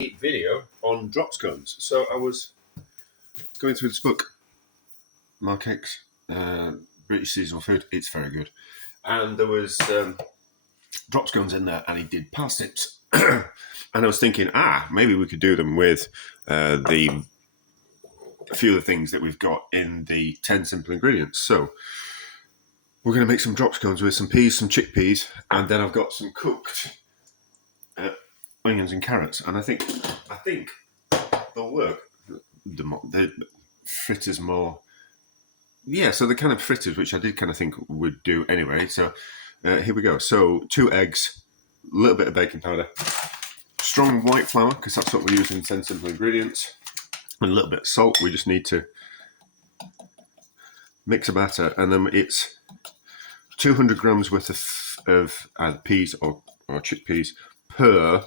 video on drop scones. So I was going through this book, Mark Hicks, British Seasonal Food. It's very good. And there was drop scones in there, and he did parsnips. And I was thinking, maybe we could do them with a few of the things that we've got in the 10 simple ingredients. So we're going to make some drop scones with some peas, some chickpeas, and then I've got some cooked onions and carrots. And I think they'll work. The fritters more. Yeah, so the kind of fritters, which I did kind of think would do anyway. So here we go. So 2 eggs, a little bit of baking powder, strong white flour, because that's what we're using in 10 simple ingredients, and a little bit of salt. We just need to mix a batter, and then it's 200 grams worth of either peas or chickpeas per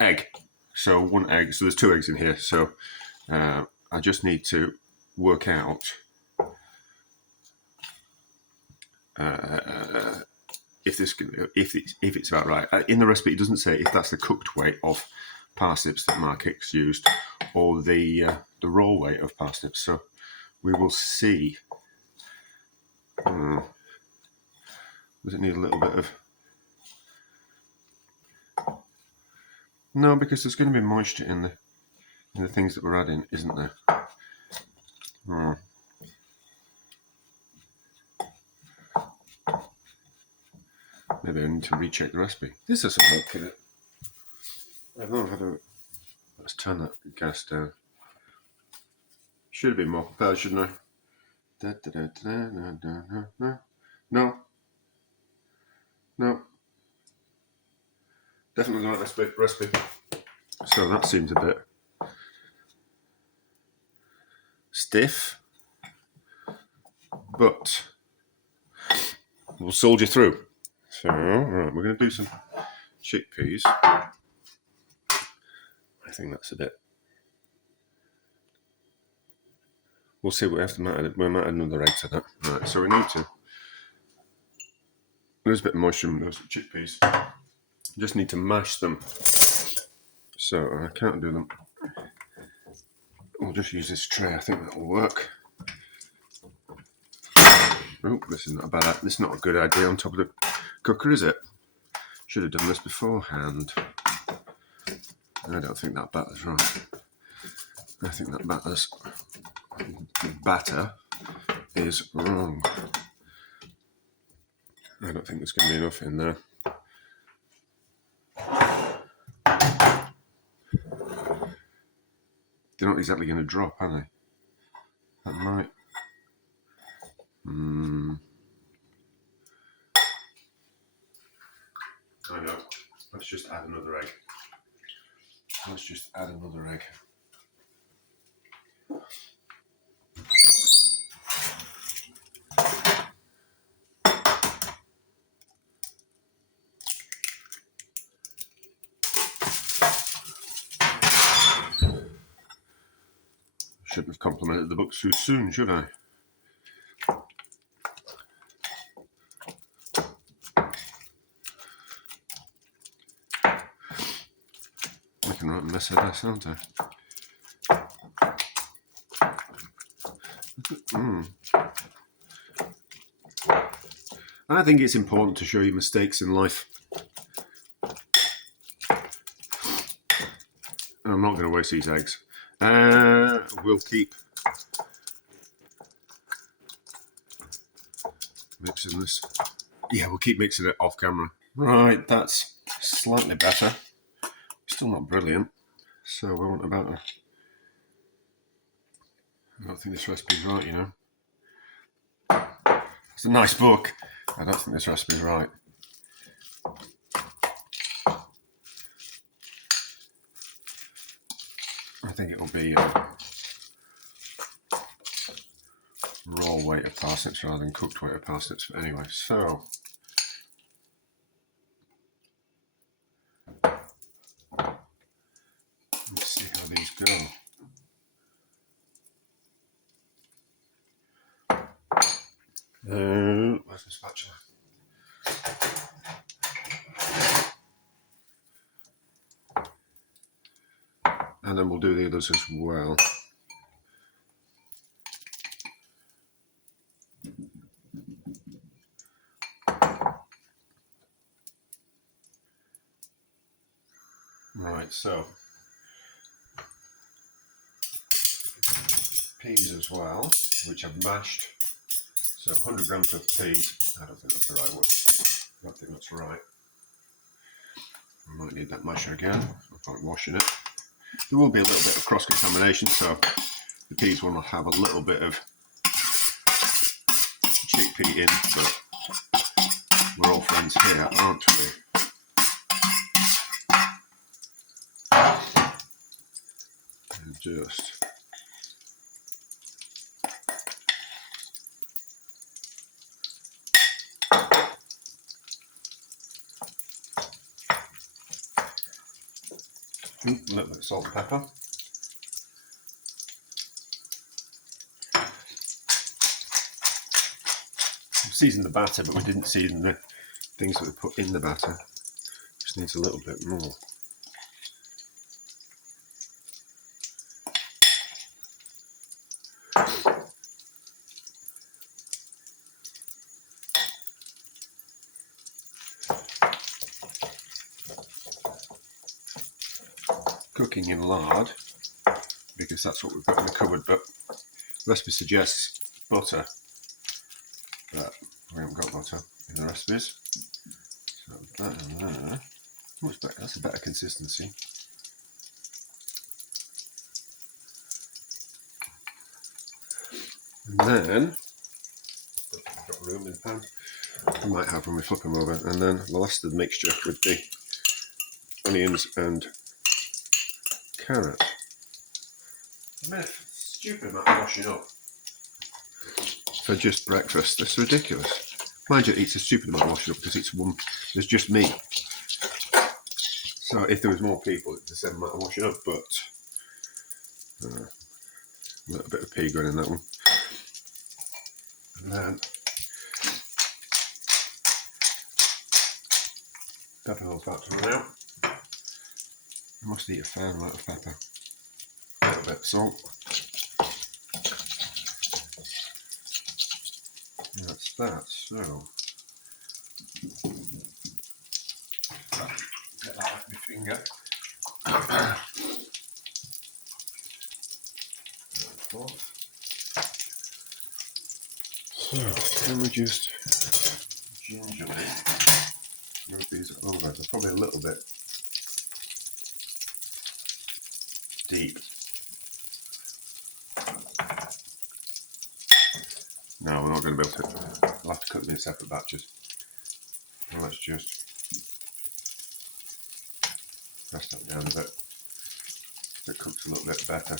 egg. So 1 egg, so there's 2 eggs in here. So I just need to work out if it's about right. In the recipe, it doesn't say if that's the cooked weight of parsnips that Mark Hicks used or the raw weight of parsnips. So we will see. Does it need a little bit of? No, because there's going to be moisture in the things that we're adding, isn't there? Maybe I need to recheck the recipe. This doesn't look in it. I don't know how to. Let's turn that gas down. Should have been more prepared, shouldn't I? No. Definitely not this recipe. So that seems a bit stiff, but we'll soldier through. So, right, we're going to do some chickpeas. I think that's a bit. We'll see. We might add another egg to that. Right, so we need to. There's a bit of moisture in those chickpeas. Just need to mash them. So I can't do them. We'll just use this tray. I think that'll work. Oh, this is not a bad. This is not a good idea on top of the cooker, is it? Should have done this beforehand. I don't think that batter's right. I think that batter is wrong. I don't think there's going to be enough in there. They're not exactly going to drop, are they? That might. I know. Let's just add another egg. Shouldn't have complimented the book too soon, should I? Making a right mess of this, aren't I? I think it's important to show you mistakes in life. I'm not going to waste these eggs. We'll keep mixing this. Yeah, we'll keep mixing it off camera. Right, that's slightly better. Still not brilliant. So we want about a. I don't think this recipe's right, you know. It's a nice book. I don't think this recipe's right. I think it'll be raw weight of parsnips rather than cooked weight of parsnips. But anyway, so let's see how these go. Where's the spatula? And then we'll do the others as well. Right, so peas as well, which I've mashed. So 100 grams of peas. I don't think that's the right one. I don't think that's right. I might need that masher again. I'm like washing it. There will be a little bit of cross-contamination, so the peas will have a little bit of chickpea in, but we're all friends here, aren't we? And just a little bit of salt and pepper. We've seasoned the batter, but we didn't season the things that we put in the batter. Just needs a little bit more. Cooking in lard, because that's what we've got in the cupboard, but the recipe suggests butter, but we haven't got butter in the recipes. So that in there, much better. That's a better consistency. And then I've got room in the pan. I might have when we flip them over. And then the last of the mixture with the onions and carrot. I mean, stupid amount of washing up for just breakfast. That's ridiculous. Mind you, it's a stupid amount of washing up because it's one. There's just me. So if there was more people, it's the same amount of washing up. But a little bit of pea going in that one. And then pepper oil's about to run out. I must eat a fair amount of pepper. A little bit of salt. That's that. So get that off my finger. So then we just gingerly move these over. They're probably a little bit deep. No, we're not going to be able to. We'll have to cut them in separate batches. Now let's just press that down a bit so it cooks a little bit better.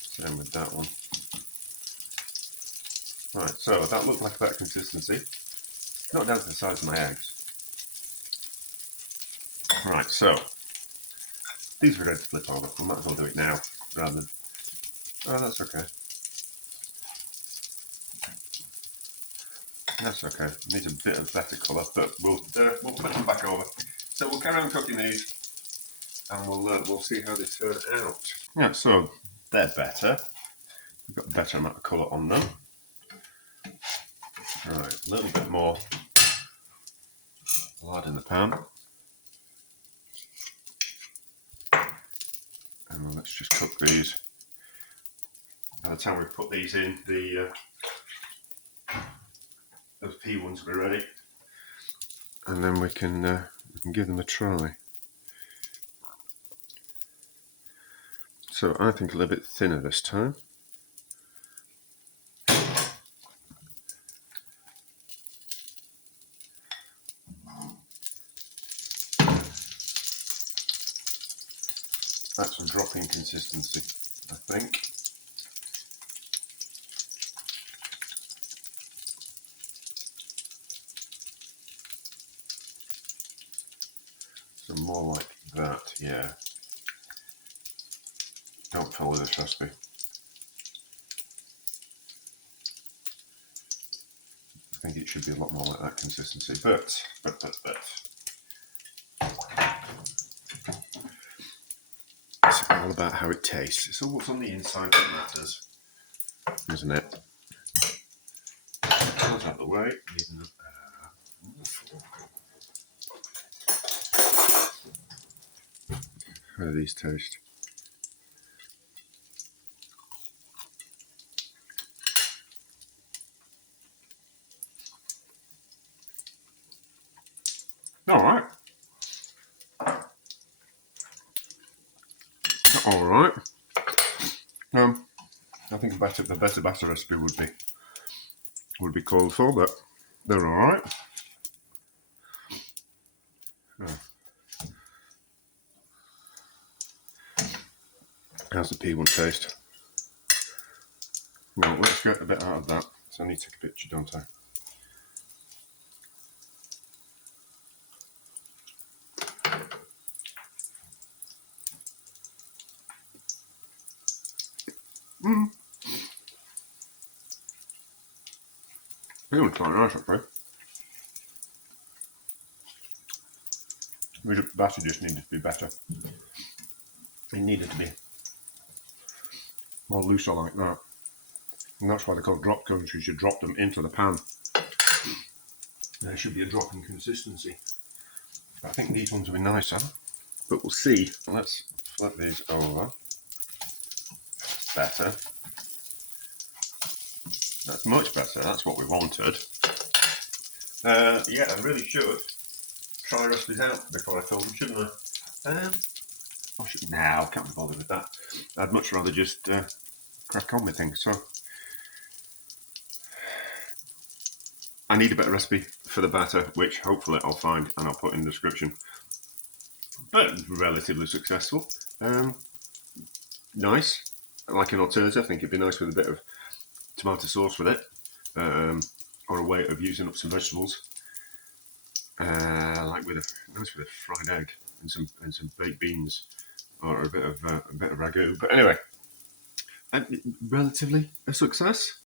Same with that one. Right, so that looked like a better consistency. Not down to the size of my eggs. Right, so these are ready to flip over. We might as well do it now rather than. Oh, that's okay. That's okay. It needs a bit of better colour, but we'll flip them back over. So we'll carry on cooking these, and we'll see how they turn out. Yeah, so they're better. We've got a better amount of colour on them. Right, a little bit more lard in the pan. And let's just cook these. By the time we put these in, those pea ones will be ready. And then we can give them a try. So I think a little bit thinner this time. That's a drop in consistency, I think. So more like that, yeah. Don't follow this recipe. I think it should be a lot more like that consistency, but. all about how it tastes. It's all what's on the inside that matters, isn't it? Out of the way. How do these taste? All right. All right. I think the better batter recipe would be called for, but they're all right. Oh. How's the pea one taste? Well, let's get a bit out of that. So I need to take a picture, don't I? It was quite nice, actually. The batter just needed to be better. It needed to be more looser like that. And that's why they're called drop cones, because you drop them into the pan. There should be a drop in consistency. But I think these ones will be nicer. But we'll see. Let's flip these over. Better. That's much better. That's what we wanted. Yeah, I really should try recipes out before I fill them, shouldn't I? Now, can't be bothered with that. I'd much rather just crack on with things. So I need a better recipe for the batter, which hopefully I'll find and I'll put in the description. But relatively successful. Nice. Like an alternative, I think it'd be nice with a bit of tomato sauce with it, or a way of using up some vegetables, like with a fried egg and some baked beans, or a bit of ragu. But anyway, relatively a success.